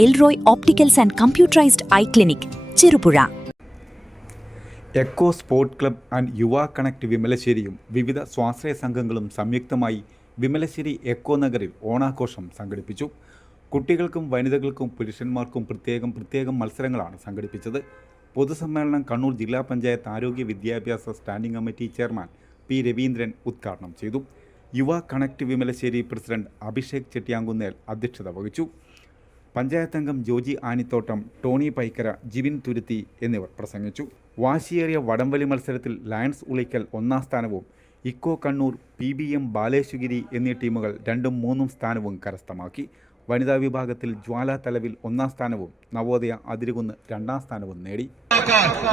El Roi opticals and computerised eye clinic, Cherupuzha. Eco sport club and Yuva connect വിമലശ്ശേരിയും വിവിധ സ്വാശ്രയ സംഘങ്ങളും സംയുക്തമായി വിമലശ്ശേരി എക്കോ നഗറിൽ ഓണാഘോഷം സംഘടിപ്പിച്ചു. കുട്ടികൾക്കും വനിതകൾക്കും പുരുഷന്മാർക്കും പ്രത്യേകം മത്സരങ്ങളാണ് സംഘടിപ്പിച്ചത്. പൊതുസമ്മേളനം കണ്ണൂർ ജില്ലാ പഞ്ചായത്ത് ആരോഗ്യ വിദ്യാഭ്യാസ standing committee chairman P Raveendran ഉദ്ഘാടനം ചെയ്തു. യുവ കണക്ട് വിമലശ്ശേരി പ്രസിഡന്റ് അഭിഷേക് ചെട്ടിയാങ്കുന്നേൽ അധ്യക്ഷത വഹിച്ചു. പഞ്ചായത്ത് അംഗം ജോജി ആനിത്തോട്ടം, ടോണി പൈക്കര, ജിവിൻ തുരുത്തി എന്നിവർ പ്രസംഗിച്ചു. വാശിയേറിയ വടംവലി മത്സരത്തിൽ ലയൺസ് ഉളിക്കൽ 1ാം സ്ഥാനവും ഇക്കോ കണ്ണൂർ, PBM ബാലേശ്വഗിരി എന്നീ ടീമുകൾ 2ഉം 3ഉം സ്ഥാനവും കരസ്ഥമാക്കി. വനിതാ വിഭാഗത്തിൽ ജ്വാല തലവിൽ 1ാം സ്ഥാനവും നവോദയ അതിരുകുന്ന് 2ാം സ്ഥാനവും നേടി.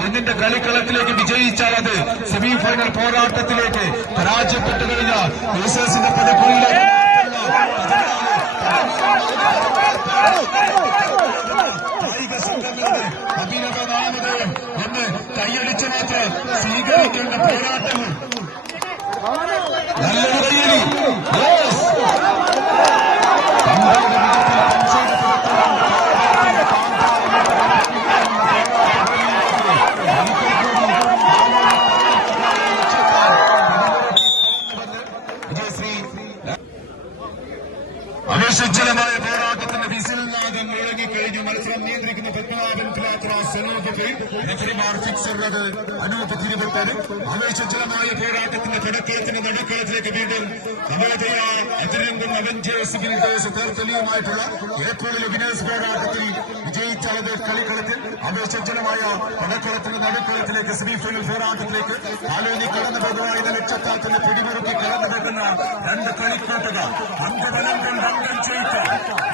ഇതിന്റെ കളിക്കളത്തിലേക്ക് വിജയിച്ചാൽ അത് സെമി ഫൈനൽ പോരാട്ടത്തിലേക്ക് പരാജയപ്പെട്ടു കഴിഞ്ഞാൽ അഭിനവ നാമധേയം എന്ന് കൈയടിച്ചു മാത്രം സ്വീകരിക്കേണ്ട പോരാട്ടങ്ങൾ അവിശ്വജലമായ പോരാട്ടത്തിന്റെ വിസിൽനാദം മുഴങ്ങിക്കഴിഞ്ഞു. മത്സരം നിയന്ത്രിക്കുന്ന പത്മനാഭൻ അനുവദിച്ചിരുന്നത് അവിശ്വജലമായ പോരാട്ടത്തിന്റെ തുടക്കത്തിന്റെ നടുക്കളത്തിലേക്ക് വീണ്ടും അതിരംഗം അവഞ്ചേഴ്സ് ഗിൽഡേഴ്സ് തേർത്തലിയുമായിട്ടുള്ള ഏപ്രിൽ വിനേഴ്സ് പോരാട്ടത്തിൽ വിജയിച്ചത് കളിക്കളത്തിൽ അവിശ്വജലമായ പടക്കളത്തിന്റെ നടുക്കളത്തിലേക്ക് സെമിഫൈനൽ പോരാട്ടത്തിലേക്ക് ആലോചി കടന്നു പോകുവാൻ ലക്ഷ്യത്താക്കുന്ന പിടിമുറുക്കി കടന്നു പോകുന്ന 2 കളിക്കൂട്ടുകാർ അംഗബലം കൊണ്ട് അംഗം ചെയ്ത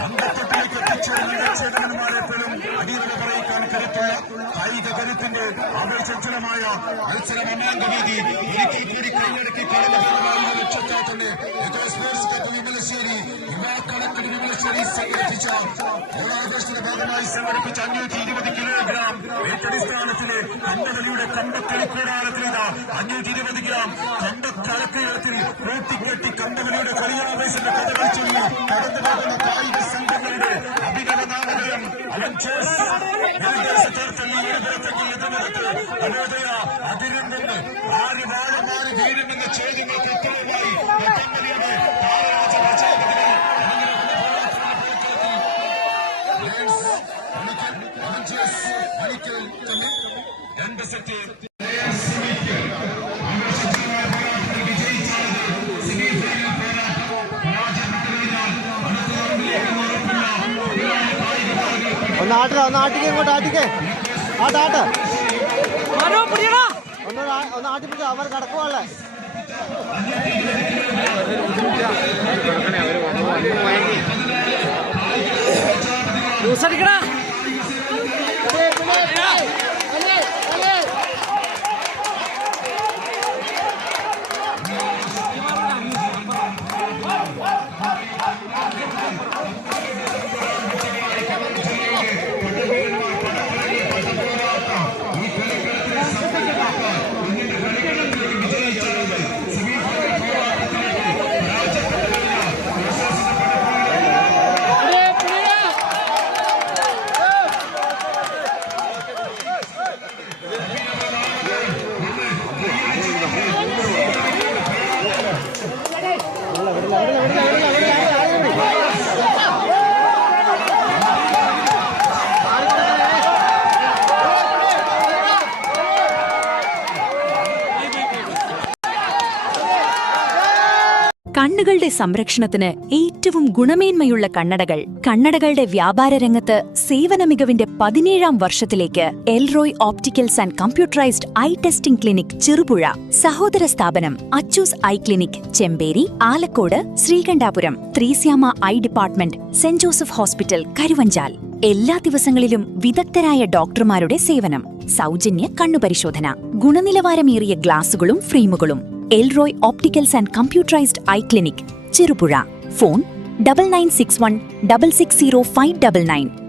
അംഗത്വത്തിലേക്ക് എത്തിച്ചേരുന്നമാരെ പോലും അടിയറവ് പറയിക്കാൻ കരുത്തുള്ള കായിക കരുത്തിന്റെ ആവേശജലമായ മത്സരം അമാന്തരീതി ഒരിക്കൽ കൂടി കൈയടക്കി കടന്നു പോകുവാൻ ലക്ഷ്യത്താക്കുന്ന എക്കോ സ്പോർട്സ് ക്ലബ് വിമലശ്ശേരി യുവ കണക്കിന് വിമലശ്ശേരി സംഘടിപ്പിച്ച ഓണാഘോഷത്തിന്റെ ഭാഗമായി സംഘടിപ്പിച്ച 520 കിലോഗ്രാം ഏറ്റടിസ്ഥാനത്തിലെ കണ്ടകളിയുടെ കണ്ടക്കളി കൂടാരത്തിലിതാ 520 ഗ്രാം കണ്ടക്കളത്തിൽ കൂട്ടിക്കെട്ടി കണ്ടകളിയുടെ കളിയാവേശന്റെ കഥകൾ ചൊല്ലി കടന്നു പോകുന്ന കായിക സംഘങ്ങളുടെ അഭിനവ നാമധേയം നവോദയ അതിരുണ്ടെന്ന് ആര് വാഴും ആര് വീഴുമെന്ന ചോദ്യങ്ങൾക്ക് ഉത്തരവുമായി ഒന്ന് ആട്ടിക്ക് ഇങ്ങോട്ട് ആട്ടിക്ക് ആട്ടാട്ട് ഒന്ന് ആട്ടിപ്പിടിച്ച അവർ കടക്കുവാളെ ജ്യൂസടിക്കടാ. കണ്ണുകളുടെ സംരക്ഷണത്തിന് ഏറ്റവും ഗുണമേന്മയുള്ള കണ്ണടകളുടെ വ്യാപാര രംഗത്ത് സേവന മികവിന്റെ 17ാം വർഷത്തിലേക്ക് Elroy opticals and computerised eye testing clinic, Cherupuzha. സഹോദര സ്ഥാപനം Achoos eye clinic, Chemperi, Alakode, Sreekandapuram, Threesyama eye department, saint Joseph hospital, Karuvanchal. എല്ലാ ദിവസങ്ങളിലും വിദഗ്ധരായ ഡോക്ടർമാരുടെ സേവനം, സൗജന്യ കണ്ണുപരിശോധന, ഗുണനിലവാരമേറിയ ഗ്ലാസുകളും ഫ്രെയിമുകളും. Elroy opticals and computerised eye clinic, Cherupuzha. Phone 9961 660 599.